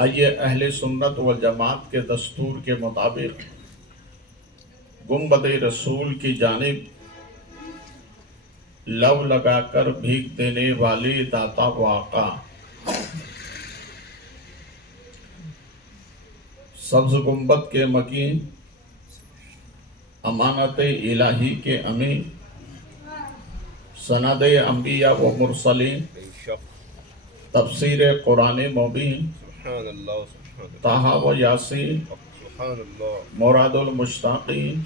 آئیے اہل سنت والجماعت کے دستور کے مطابق گنبد رسول کی جانب لو لگا کر بھیک دینے والے داتا و آقا سبز گنبد کے مکین امانت الہی کے امین سند انبیاء و مرسلین تفسیر قرآن مبین طٰہٰ و یاسین مراد المشتاقین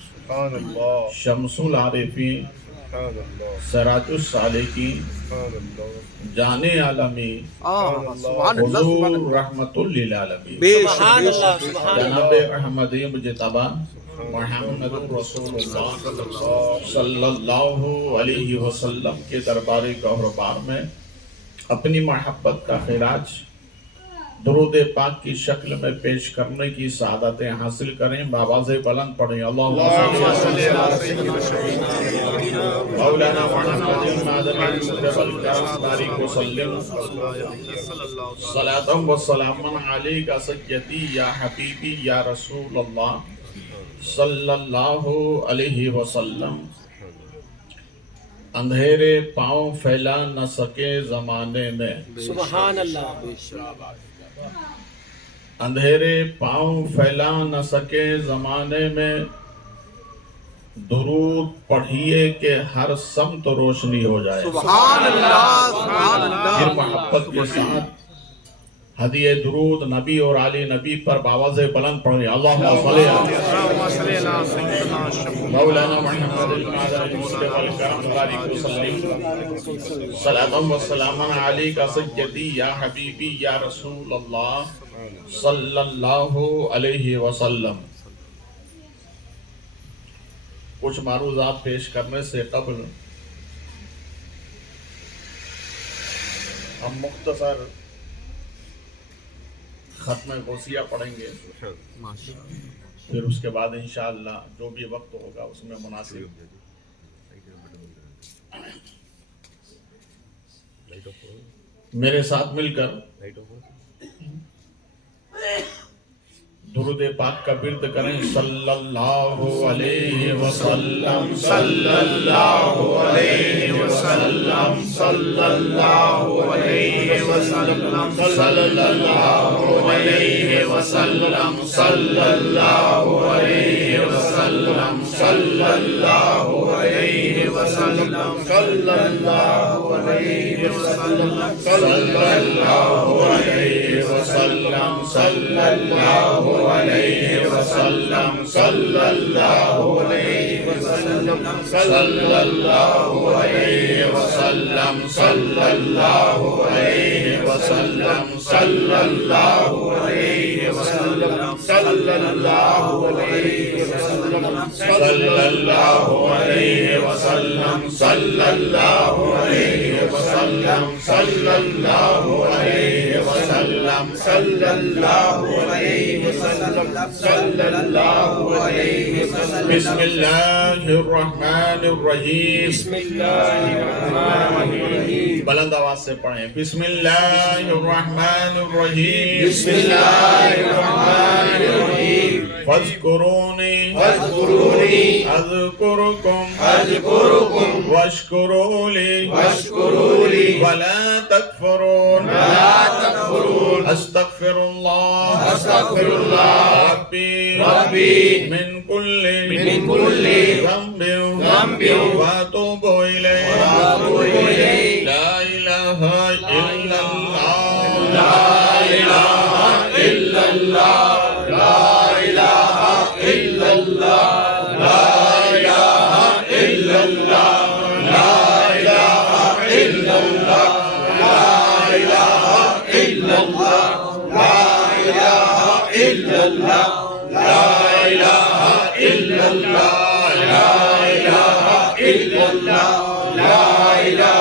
شمس العارفین سراج السالکین جان عالمین حضور رحمت للعالمین جناب احمدی مجتبی محمد رسول اللہ صلی اللہ علیہ وسلم کے دربار گہربار میں اپنی محبت کا خراج درود پاک کی شکل میں پیش کرنے کی سعادتیں حاصل کریں، بآواز بلند پڑھیں اللہم صلی علی سیدنا مولانا محمد المعظم المجب الکرم بارک وسلم صلاۃ و سلام علیک سیدی یا حبیبی یا رسول اللہ صلی اللہ علیہ وسلم۔ اندھیرے پاؤں پھیلا نہ سکے زمانے میں، سبحان اللہ، اندھیرے پاؤں پھیلا نہ سکے زمانے میں، درود پڑھیے کہ ہر سمت روشنی ہو جائے۔ سبحان اللہ، سبحان اللہ۔ پھر محبت کے ساتھ ہدیہ درود نبی اور آل نبی پر بآواز بلند پڑھیں اللہم صلی علی مولانا محمد المعظم المجب الکرم بارک وسلم صلاۃ و سلام علیک سیدی یا حبیبی یا رسول اللہ صلی اللہ علیہ وسلم۔ کچھ معروضات پیش کرنے سے قبل ہم مختصر ختم غوثیہ پڑھیں گے، پھر اس کے بعد انشاءاللہ جو بھی وقت ہوگا اس میں مناسب میرے ساتھ مل کر درود پاک کا ورد کریں صلی اللہ علیہ وسلم صلی اللہ علیہ وسلم صلی اللہ علیہ وسلم صلی اللہ علیہ وسلم صلی اللہ علیہ وسلم صلی اللہ علیہ وسلم صلی اللہ علیہ وسلم صلی اللہ علیہ وسلم صلی اللہ علیہ وسلم صلی اللہ علیہ وسلم صلی اللہ علیہ وسلم صلی اللہ علیہ وسلم صلی اللہ علیہ وسلم صلی اللہ علیہ وسلم صلی اللہ علیہ وسلم صلی اللہ علیہ وسلم صلی اللہ علیہ وسلم صلی اللہ علیہ وسلم صلی اللہ علیہ وسلم۔ بسم اللہ الرحمن الرحیم، بسم اللہ الرحمن الرحیم، بلند آواز سے پڑھیں بسم اللہ الرحمن الرحیم، بسم اللہ الرحمن الرحیم۔ فاذکرونی فاذکرونی اذکرکم اذکرکم واشکروا لی واشکروا لی ولا تکفرون ولا تکفرون۔ استغفر اللہ استغفر اللہ ربی ربی من کل ذنب ذنب واتوب الیہ واتوب الیہ۔ لا الہ الا اللہ لا الہ الا اللہ، لا الہ الا اللہ، لا الہ الا اللہ، لا الہ الا اللہ، لا الہ الا اللہ، لا الہ الا اللہ، لا الہ الا اللہ، لا الہ الا اللہ، لا الہ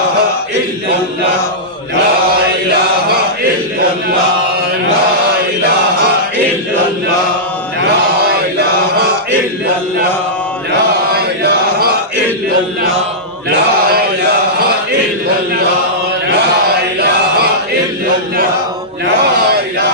الا اللہ، لا الہ الا اللہ، لا الہ الا اللہ، لا الہ الا اللہ، لا الہ الا اللہ، لا الہ الا اللہ، لا الہ الا اللہ، لا الہ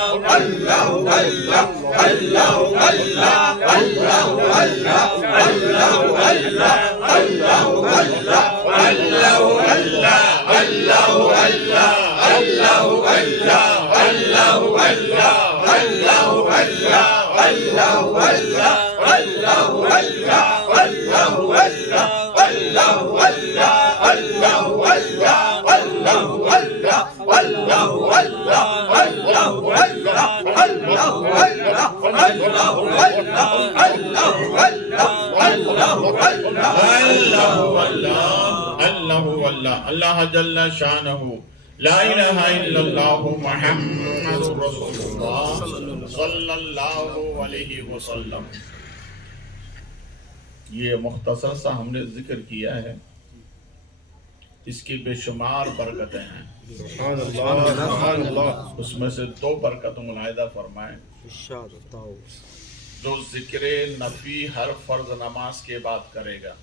اللہ جل شانہ لا الہ الا اللہ محمد رسول اللہ صلی اللہ علیہ وسلم. یہ مختصر سا ہم نے ذکر کیا ہے، اس کی بے شمار برکتیں ہیں. اس میں سے 2 برکتوں ملاحظہ فرمائیں. جو ذکر نفی ہر فرض نماز کے بعد کرے گا،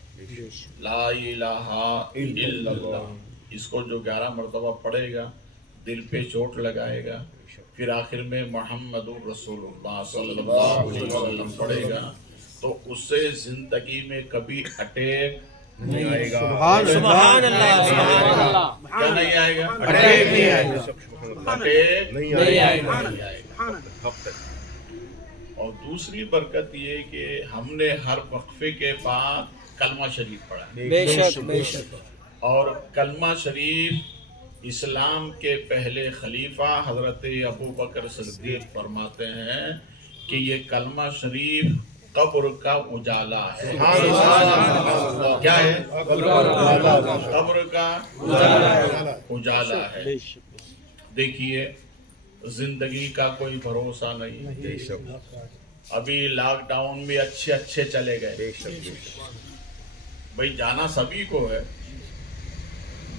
لا الہ الا اللہ، اس کو جو 11 مرتبہ پڑھے گا دل پہ چوٹ لگائے گا، پھر آخر میں محمد رسول اللہ صلی اللہ علیہ وسلم پڑھے گا، تو اس سے زندگی میں کبھی اٹیک نہیں آئے گا. سبحان اللہ، سبحان اللہ. کیا نہیں آئے گا؟ اٹیک نہیں آئے گا. اٹیک نہیں آئے گا. اور دوسری برکت یہ کہ ہم نے ہر وقفے کے بعد کلمہ شریف پڑھا ہے. بے شک بے شک. اور کلمہ شریف اسلام کے پہلے خلیفہ حضرت ابو بکر صدیق فرماتے ہیں کہ یہ کلمہ شریف قبر کا اجالا ہے. کیا ہے؟ قبر کا اجالا ہے. دیکھیے زندگی کا کوئی بھروسہ نہیں. ابھی لاک ڈاؤن میں اچھے چلے گئے. بھئی جانا سبھی کو ہے،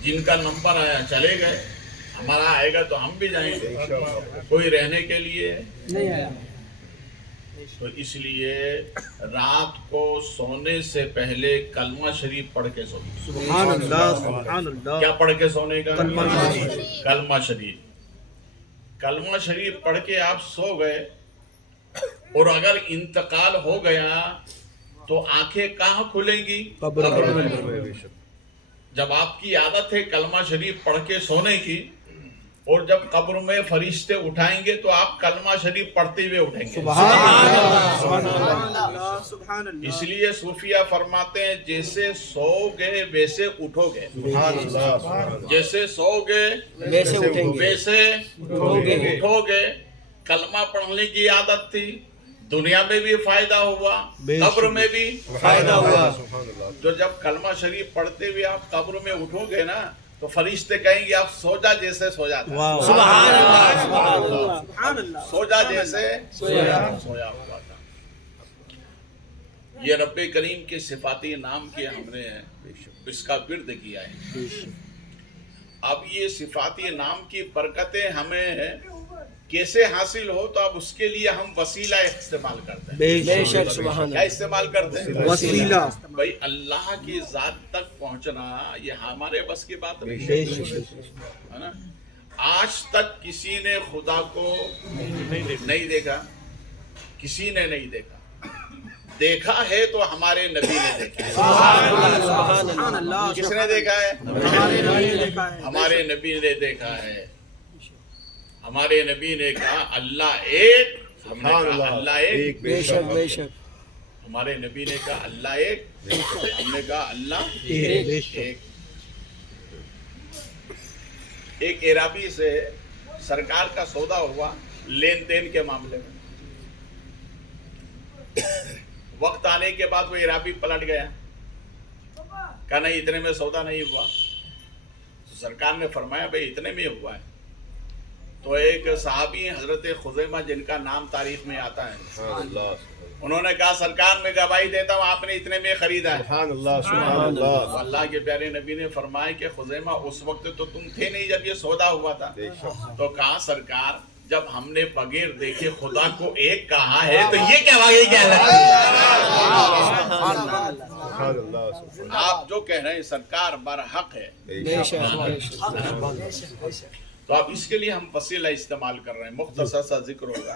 جن کا نمبر آیا چلے گئے، ہمارا آئے گا تو ہم بھی جائیں گے. کوئی رہنے کے لیے نہیں آیا. تو اس لیے رات کو سونے سے پہلے کلمہ شریف پڑھ کے سونے. سبحان اللہ، سبحان اللہ. کیا پڑھ کے سونے کا؟ کلمہ شریف. کلمہ شریف پڑھ کے آپ سو گئے، اور اگر انتقال ہو گیا تو آنکھیں کہاں کھلیں گی؟ قبر میں. جب آپ کی عادت ہے کلمہ شریف پڑھ کے سونے کی، اور جب قبر میں فرشتے اٹھائیں گے تو آپ کلمہ شریف پڑھتے ہوئے اٹھیں گے. سبحان اللہ. اس لیے صوفیہ فرماتے ہیں جیسے سو گئے ویسے اٹھو گے. جیسے سو گئے ویسے اٹھیں گے. ویسے اٹھو گے. کلمہ پڑھنے کی عادت تھی، دنیا میں بھی فائدہ ہوا، قبر میں بھی فائدہ ہوا. جو جب کلمہ شریف پڑھتے ہوئے آپ قبر میں اٹھو گے نا تو فرشتے کہیں گے آپ سو جا جیسے سو جاتا. سبحان اللہ، سبحان اللہ. سو جا جیسے سویا ہوا تھا. یہ رب کریم کے صفاتی نام کے ہم نے اس کا ورد کیا ہے. اب یہ صفاتی نام کی برکتیں ہمیں کیسے حاصل ہو، تو اب اس کے لیے ہم وسیلہ استعمال کرتے ہیں. بے شک. سبحان کیا استعمال کرتے ہیں؟ وسیلہ. بھائی اللہ کی ذات تک پہنچنا یہ ہمارے بس کی بات نہیں بے شک. ہے نا. آج تک کسی نے خدا کو نہیں دیکھا، کسی نے نہیں دیکھا. دیکھا ہے تو ہمارے نبی نے دیکھا ہے. سبحان اللہ. کس نے دیکھا ہے؟ ہمارے نبی نے دیکھا ہے. ہمارے نبی نے دیکھا ہے. ہمارے نبی نے کہا اللہ ایک، ہم نے کہا اللہ ایک. بے شک بے شک. ہمارے نبی نے کہا اللہ ایک، ہم نے کہا اللہ ایک. ایک عرابی سے سرکار کا سودا ہوا لین دین کے معاملے میں. وقت آنے کے بعد وہ عرابی پلٹ گیا، کہا نہیں اتنے میں سودا نہیں ہوا. تو سرکار نے فرمایا بھئی اتنے میں ہوا ہے. تو ایک صحابی حضرت خزیمہ جن کا نام تاریخ میں آتا ہے، انہوں نے کہا سرکار میں گواہی دیتا ہوں آپ نے اتنے میں خریدا ہے. سبحان اللہ، سبحان اللہ. اللہ کے پیارے نبی نے فرمایا کہ خزیمہ اس وقت تو تم تھے نہیں جب یہ سودا ہوا تھا. تو کہا سرکار جب ہم نے بغیر دیکھے خدا کو ایک کہا ہے تو یہ کیا واقعی کیا ہے؟ آپ جو کہہ رہے ہیں سرکار برحق ہے. بے شک. تو اب اس کے لیے ہم وسیلہ استعمال کر رہے ہیں. مختصر سا ذکر ہوگا.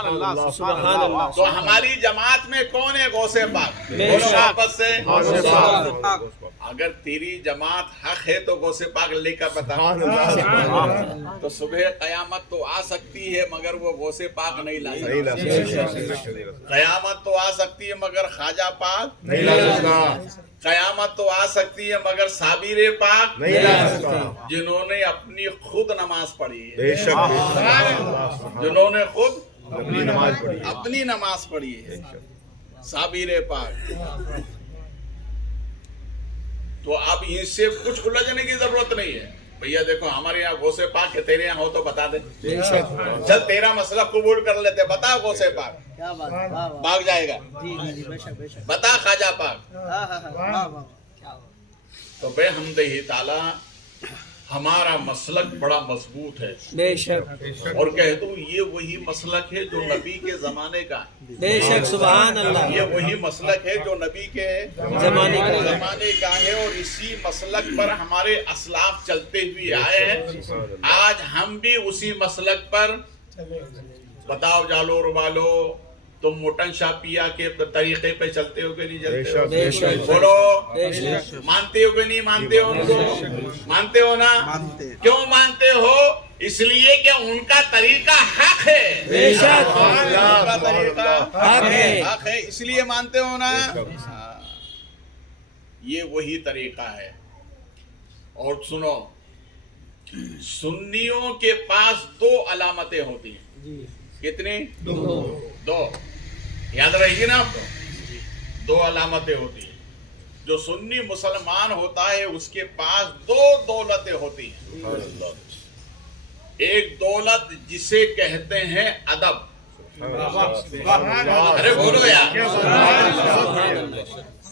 سبحان اللہ تو ہماری جماعت میں کون ہے غوث پاک؟ بے بولو شک۔ آپس سے غوث پاک۔ اگر تیری جماعت حق ہے تو غوث پاک لے کر بتا، تو صبح قیامت تو آ سکتی ہے مگر وہ غوث پاک نہیں لا سکتی، قیامت تو آ سکتی ہے مگر خواجہ پاک نہیں لا سکتا، قیامت تو آ سکتی ہے مگر صابر پاک نہیں لا سکتا، جنہوں نے اپنی خود نماز پڑھی ہے، جنہوں نے خود اپنی نماز پڑھی ہے، صابر پاک۔ تو اب ان سے کچھ الجھنے کی ضرورت نہیں ہے، بھیا دیکھو ہمارے یہاں غوث پاک ہے، تیرے یہاں ہو تو بتا دے، چل تیرا مسئلہ قبول کر لیتے، بتا غوث پاک، بھاگ جائے گا، بتا خواجہ پاک۔ تو بے حمدہ تعالی ہمارا مسلک بڑا مضبوط ہے، بے شک اور کہہ دوں یہ وہی مسلک ہے جو نبی کے زمانے کا ہے، بے شک سبحان اللہ یہ وہی مسلک ہے جو نبی کے زمانے کا زمانے کا ہے، اور اسی مسلک پر ہمارے اسلاف چلتے ہوئے آئے ہیں، آج ہم بھی اسی مسلک پر، بتاؤ جالور والو تم موٹن شاہ پیا کے طریقے پہ چلتے ہو کہ نہیں چلتے ہو؟ بے شک بولو بے شک مانتے ہو کہ نہیں مانتے ہو ان کو؟ مانتے ہو نا؟ کیوں مانتے ہو؟ اس لیے کہ ان کا طریقہ حق ہے، بے شک ان کا طریقہ حق ہے۔ حق ہے، اس لیے مانتے ہو نا؟ ہاں، یہ وہی طریقہ ہے۔ اور سنو، سنیوں کے پاس دو علامتیں ہوتی ہیں، کتنی؟ دو، یاد رہے گی نا آپ کو، دو علامتیں ہوتی ہیں۔ جو سنی مسلمان ہوتا ہے اس کے پاس دو دولتیں ہوتی ہیں، ایک دولت جسے کہتے ہیں ادب، ارے بولو یار،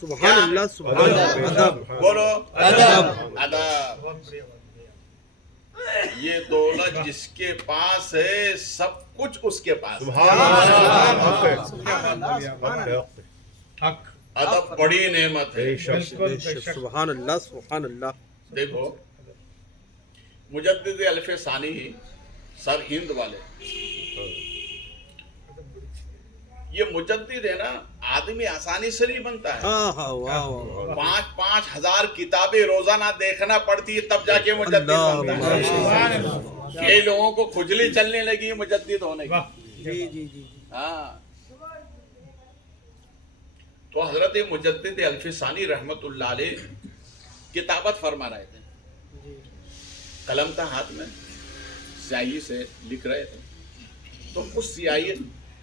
سبحان اللہ سبحان اللہ بولو ادب ادب، یہ دولت جس کے پاس ہے سب کچھ اس کے پاس ہے۔ ادب بڑی نعمت ہے۔ سبحان اللہ سبحان اللہ دیکھو مجدد الف ثانی سر ہند والے، یہ مجدد ہے نا، آدمی آسانی سے نہیں بنتا ہے، واہ واہ 5,000 کتابیں روزانہ دیکھنا پڑتی ہے تب جا کے مجدد بنتا ہے۔ یہ لوگوں کو کھجلی چلنے لگی مجدد ہونے کی۔ جی جی جی ہاں، تو حضرت مجدد الف ثانی رحمت اللہ علیہ کتابت فرما رہے تھے، قلم تھا ہاتھ میں، سیاہی سے لکھ رہے تھے، تو اس سیاہی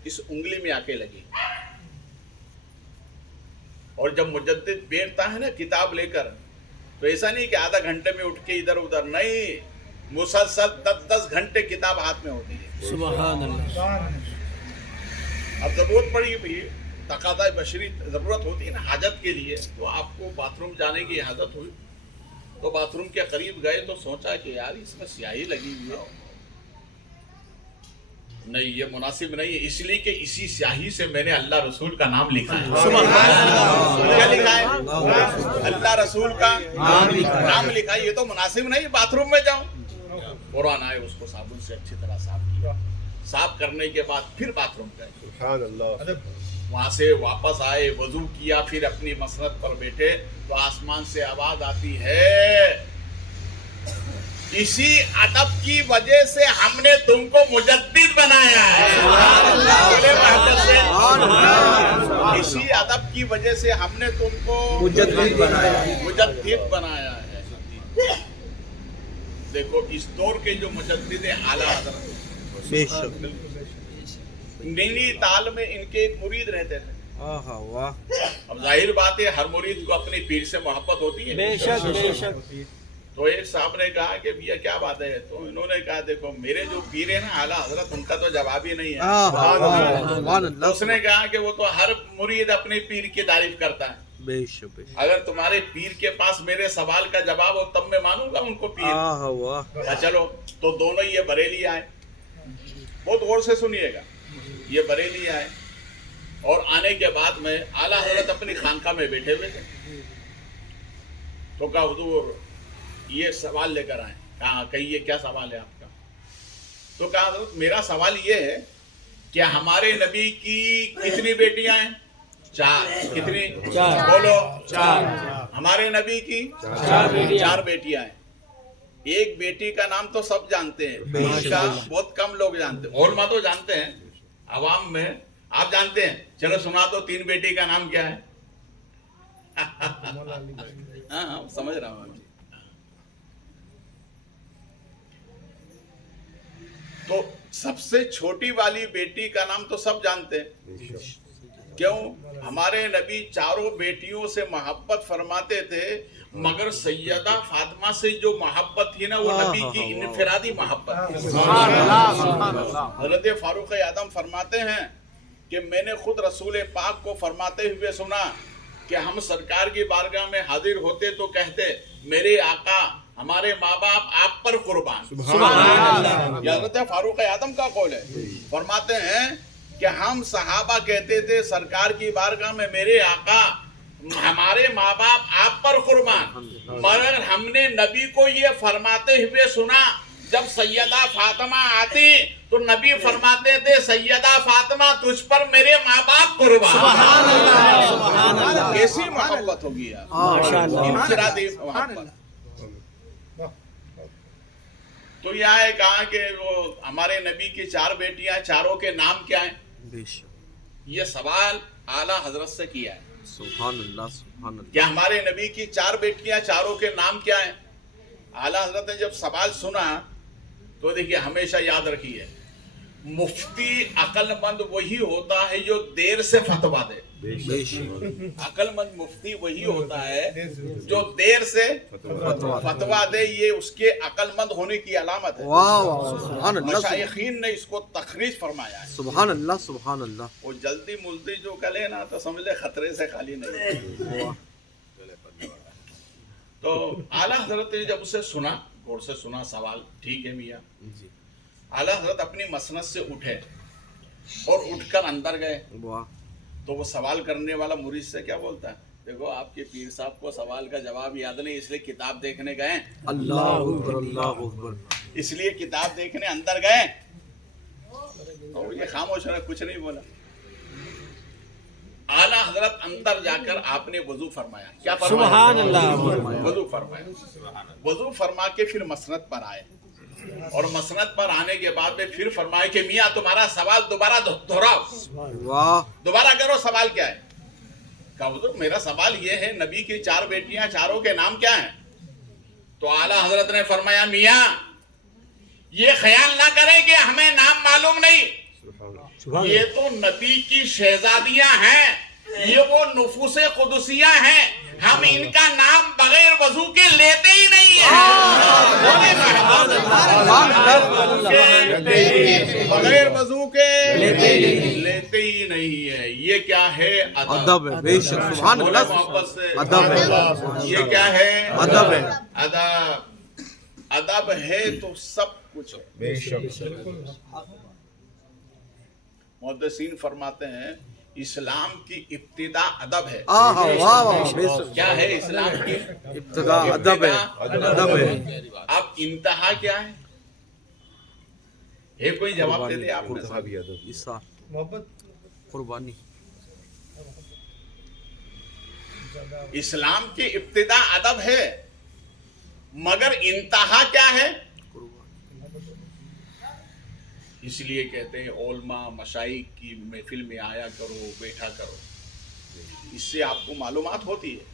اس انگلی میں آ کے لگی، اور جب مجدد بیٹھتا ہے نا کتاب لے کر، تو ایسا نہیں کہ آدھا گھنٹے میں اٹھ کے ادھر ادھر، نہیں، مسلسل 10 گھنٹے کتاب ہاتھ میں ہوتی ہے۔ سبحان اللہ اب ضرورت پڑی بھی، تقاضۂ بشری ضرورت ہوتی ہے نا حاجت کے لیے، تو آپ کو باتھ روم جانے کی حاجت ہوئی، تو باتھ روم کے قریب گئے تو سوچا کہ یار اس میں سیاہی لگی ہوئی ہے، نہیں یہ مناسب نہیں ہے، اس لیے کہ اسی سیاہی سے میں نے اللہ رسول کا نام لکھا ہے۔ کیا لکھا ہے؟ اللہ رسول کا نام لکھا ہے، یہ تو مناسب نہیں باتھ روم میں جاؤں۔ قرآن آئے، اس کو صابن سے اچھی طرح صاف کیا، صاف کرنے کے بعد پھر باتھ روم گئے، وہاں سے واپس آئے، وضو کیا، پھر اپنی مسند پر بیٹھے، تو آسمان سے آواز آتی ہے، اسی ادب کی وجہ سے ہم نے تم کو مجدد بنایا ہے، اسی ادب کی وجہ سے ہم نے تم کو مجدد بنایا ہے۔ دیکھو اس دور کے جو مجدد اعلیٰ حضرت، بے شک نینی تال میں ان کے ایک مرید رہتے تھے۔ واہ اب ظاہر بات ہے ہر مرید کو اپنی پیر سے محبت ہوتی ہے، بے شک بے شک تو ایک صاحب نے کہا کہ بھیا کیا بات ہے، تو انہوں نے کہا دیکھو میرے جو پیر ہیں نا اعلیٰ حضرت، ان کا تو جواب ہی نہیں ہے۔ سبحان تو اللہ اس نے کہا کہ وہ تو ہر مرید اپنے پیر کی تعریف کرتا ہے، بے شک اگر تمہارے پیر کے پاس میرے سوال کا جواب ہو تب میں مانوں گا ان کو پیر۔ واہ چلو، تو دونوں یہ بریلی آئے، بہت غور سے سنیے گا، یہ بریلی آئے، اور آنے کے بعد میں اعلیٰ حضرت اپنی خانقاہ میں بیٹھے ہوئے تھے، تو کہا حضور یہ سوال لے کر آئے، کہا کہیے کیا سوال ہے آپ کا؟ تو کہا حضرت میرا سوال یہ ہے کہ ہمارے نبی کی کتنی بیٹیاں ہیں؟ 4. کتنی؟ بولو. 4. ہمارے نبی کی 4 بیٹیاں ہیں. ایک بیٹی کا نام تو سب جانتے ہیں, بیٹی کا بہت کم لوگ جانتے ہیں. علماء تو جانتے ہیں, عوام میں آپ جانتے ہیں. چلو سنا تو 3 بیٹی کا نام کیا ہے؟ ہاں سمجھ رہا ہوں. تو سب سے چھوٹی والی بیٹی کا نام تو سب جانتے ہیں. کیوں؟ ہمارے نبی 4 بیٹیوں سے محبت فرماتے تھے, مگر سیدہ فاطمہ سے جو محبت تھی نا, وہ نبی کی انفرادی محبت تھی. حضرت فاروق اعظم فرماتے ہیں کہ میں نے خود رسول پاک کو فرماتے ہوئے سنا کہ ہم سرکار کی بارگاہ میں حاضر ہوتے تو کہتے, میرے آقا ہمارے ماں باپ آپ پر قربان. یہ حضرت فاروق اعظم کا قول ہے. فرماتے ہیں کہ ہم صحابہ کہتے تھے سرکار کی بارگاہ میں, میرے آقا ہمارے ماں باپ آپ پر قربان, مگر ہم نے نبی کو یہ فرماتے ہوئے سنا جب سیدہ فاطمہ آتی تو نبی فرماتے تھے, سیدہ فاطمہ تجھ پر میرے ماں باپ قربان. کیسی محبت ہوگی یار, انفرادی محبت. تو یہاں ہے کہا کہ وہ ہمارے نبی کی 4 بیٹیاں, 4 کے نام کیا ہیں؟ یہ سوال اعلیٰ حضرت سے کیا ہے. سبحان اللہ, سبحان اللہ. کیا ہمارے نبی کی 4 بیٹیاں, 4 کے نام کیا ہیں؟ اعلیٰ حضرت نے جب سوال سنا تو دیکھیے ہمیشہ یاد رکھیے, مفتی عقل مند وہی ہوتا ہے جو دیر سے فتوا دے. عقل مند مفتی وہی ہوتا ہے جو دیر سے فتوا دے, یہ اس کے عقل مند ہونے کی علامت ہے. سبحان اللہ, مشائخین نے اس کو تخریج فرمایا ہے. سبحان اللہ, سبحان اللہ. وہ جلدی ملتی جو کرے نا تو سمجھ لے خطرے سے خالی نہیں. تو اعلیٰ حضرت نے جب اسے سنا, غور سے سنا سوال, ٹھیک ہے میاں. اعلیٰ حضرت اپنی مسند سے اٹھے اور اٹھ کر اندر گئے. تو وہ سوال کرنے والا مرید سے کیا بولتا ہے, دیکھو آپ کے پیر صاحب کو سوال کا جواب یاد نہیں, اس لیے کتاب دیکھنے گئے. اللہ اکبر, اللہ اکبر. اس لیے کتاب دیکھنے اندر گئے. تو یہ خاموش رہا, کچھ نہیں بولا. اعلیٰ حضرت اندر جا کر آپ نے وضو فرمایا. کیا فرمایا؟ سبحان اللہ. وضو فرمایا. وضو فرما کے پھر مسند پر آئے, اور مسند پر آنے کے بعد میں پھر فرمائے کہ میاں تمہارا سوال دوبارہ دہراؤ, دوبارہ کرو, سوال کیا ہے؟ کہا حضور میرا سوال یہ ہے, نبی کی 4 بیٹیاں, 4 کے نام کیا ہیں؟ تو اعلیٰ حضرت نے فرمایا, میاں یہ خیال نہ کریں کہ ہمیں نام معلوم نہیں, یہ تو نبی کی شہزادیاں ہیں, یہ وہ نفوس قدسیہ ہیں, ہم ان کا نام بغیر وضو کے لیتے ہی نہیں ہیں. بغیر وضو کے لیتے ہی نہیں ہے. یہ کیا ہے؟ ادب ہے. بے شک, سبحان اللہ, محبت سے ادب ہے. یہ کیا ہے؟ ادب ہے. ادب. ادب ہے تو سب کچھ ہے. بے شک. محدثین فرماتے ہیں اسلام کی ابتدا ادب ہے. کیا ہے اسلام کی ابتدا؟ ادب ہے. ادب ہے. اب انتہا کیا ہے؟ یہ کوئی جواب دے دے آپ نے. قربانی. اسلام کی ابتدا ادب ہے, مگر انتہا کیا ہے؟ اس لیے کہتے ہیں علماء مشائخ کی محفل میں آیا کرو, بیٹھا کرو, اس سے آپ کو معلومات ہوتی ہے.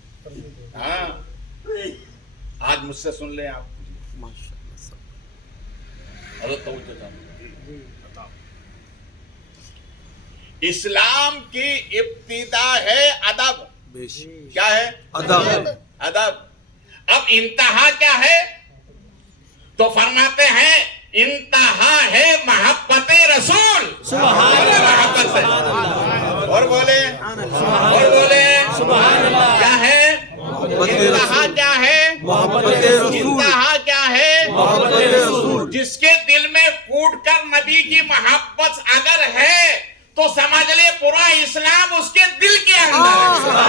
ہاں آج مجھ سے سن لیں آپ. اسلام کی ابتدا ہے ادب. کیا ہے؟ ادب. ادب. اب انتہا کیا ہے؟ تو فرماتے ہیں انتہا ہے محبت رسول. محبت ہے. اور بولے کیا ہے؟ انتہا کیا ہے؟ انتہا کیا ہے؟ جس کے دل میں پھوٹ کر نبی کی محبت اگر ہے تو سمجھ لے پورا اسلام اس کے دل کے اندر